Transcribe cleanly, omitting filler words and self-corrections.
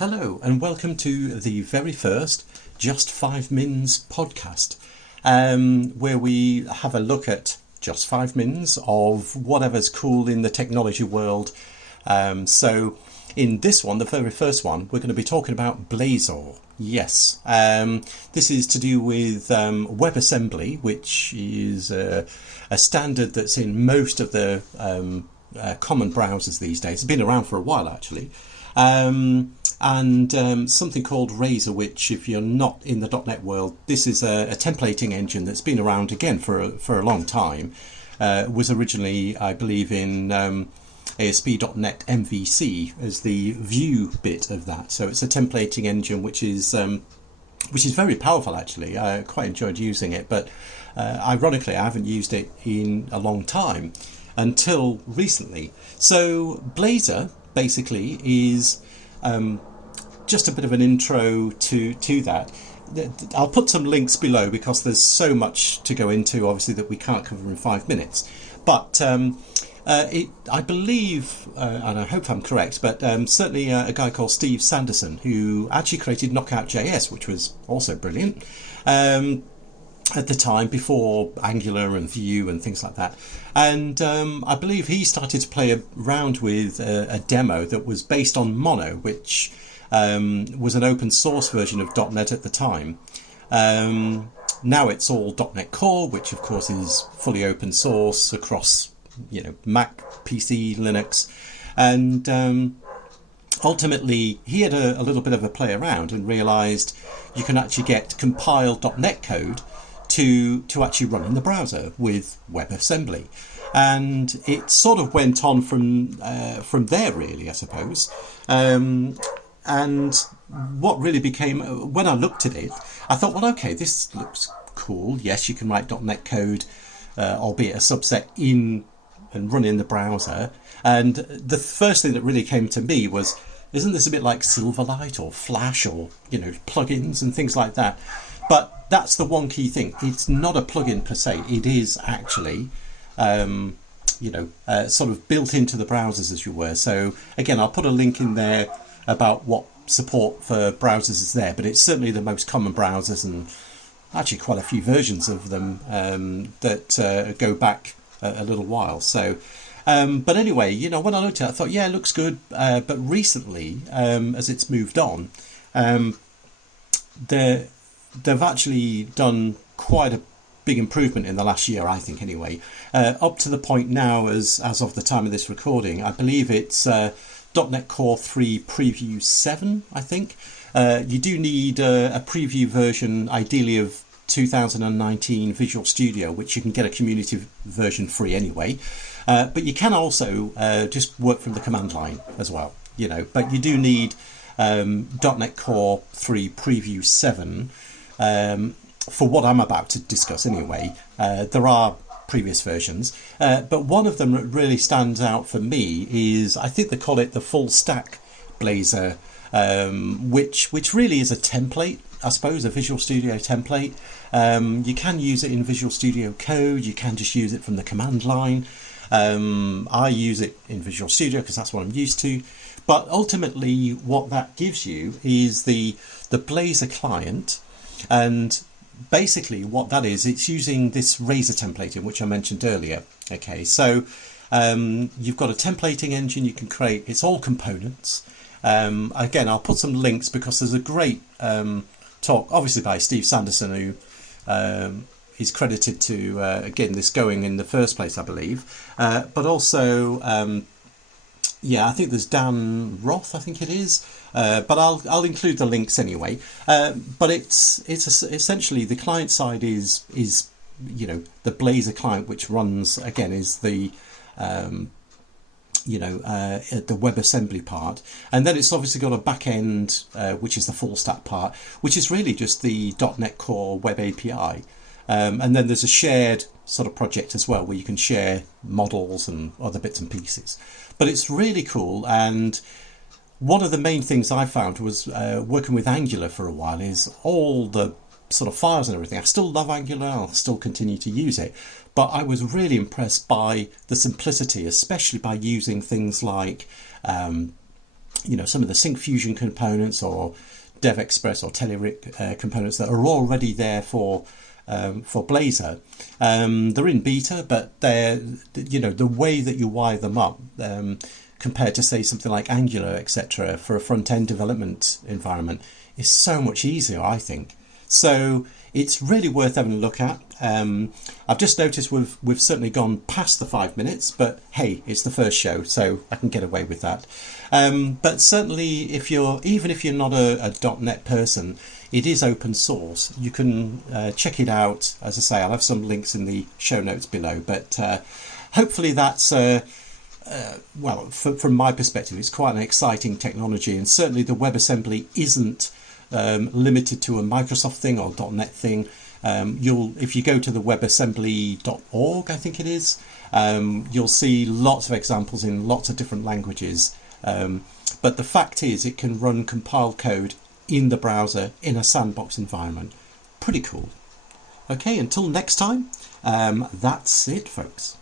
Hello and welcome to the very first Just 5 Mins podcast, where we have a look at just 5 mins of whatever's cool in the technology world. So in this one, the very first one, we're going to be talking about Blazor. Yes, this is to do with WebAssembly, which is a standard that's in most of the common browsers these days. It's been around for a while actually. And something called Blazor, which if you're not in the .NET world, this is a templating engine that's been around again for a long time. Was originally, I believe, in ASP.NET MVC as the view bit of that. So it's a templating engine which is very powerful actually. I quite enjoyed using it, but ironically I haven't used it in a long time until recently. So Blazor basically is just a bit of an intro to that. I'll put some links below because there's so much to go into, obviously, that we can't cover in 5 minutes. But I believe, and I hope I'm correct, but certainly a guy called Steve Sanderson, who actually created Knockout.js, which was also brilliant at the time, before Angular and Vue and things like that. And I believe he started to play around with a demo that was based on Mono, which was an open source version of .NET at the time. Now it's all .NET Core, which of course is fully open source across, Mac, PC, Linux, and ultimately he had a little bit of a play around and realised you can actually get compiled .NET code to actually run in the browser with WebAssembly, and it sort of went on from there really, I suppose. And what really became, when I looked at it, I thought, well, okay, this looks cool. Yes, you can write .NET code, albeit a subset, in and run in the browser. And the first thing that really came to me was, isn't this a bit like Silverlight or Flash or plugins and things like that? But that's the one key thing. It's not a plugin per se. It is actually sort of built into the browsers, as you were. So again, I'll put a link in there about what support for browsers is there, but it's certainly the most common browsers, and actually quite a few versions of them that go back a little while. So but anyway, when I looked at it, I thought, yeah, it looks good, but recently, as it's moved on, they've actually done quite a big improvement in the last year, I think anyway, up to the point now, as of the time of this recording, I believe it's .NET Core 3 Preview 7, I think. You do need a preview version, ideally of 2019 Visual Studio, which you can get a community version free anyway. But you can also just work from the command line as well, But you do need .NET Core 3 Preview 7 for what I'm about to discuss anyway. There are previous versions, but one of them that really stands out for me is, I think they call it the full stack Blazor, which really is a template, I suppose, a Visual Studio template. You can use it in Visual Studio Code, you can just use it from the command line. I use it in Visual Studio because that's what I'm used to, but ultimately what that gives you is the Blazor client. And basically what that is, it's using this Razor templating, which I mentioned earlier. Okay, so you've got a templating engine you can create. It's all components. Again, I'll put some links because there's a great talk, obviously by Steve Sanderson, who is credited to getting this going in the first place, I believe. But also, I think there's Dan Roth, I think it is. But I'll include the links anyway. But it's essentially the client side is the Blazor client, which runs, again, is the the WebAssembly part, and then it's obviously got a back end which is the full stack part, which is really just the .NET Core Web API, and then there's a shared sort of project as well where you can share models and other bits and pieces. But it's really cool, and one of the main things I found was working with Angular for a while is all the sort of files and everything. I still love Angular, I'll still continue to use it, but I was really impressed by the simplicity, especially by using things like some of the Sync Fusion components or DevExpress or Telerik components that are already there for Blazor. They're in beta, but they're, the way that you wire them up compared to, say, something like Angular, etc., for a front-end development environment is so much easier, I think. So it's really worth having a look at. I've just noticed we've certainly gone past the 5 minutes, but hey, it's the first show, so I can get away with that. But certainly, even if you're not a .NET person, it is open source. You can check it out. As I say, I'll have some links in the show notes below. But hopefully that's, from my perspective, it's quite an exciting technology. And certainly the WebAssembly isn't limited to a Microsoft thing or .NET thing. If you go to the webassembly.org, I think it is, you'll see lots of examples in lots of different languages. But the fact is, it can run compiled code in the browser in a sandbox environment. Pretty cool. Okay, until next time, that's it, folks.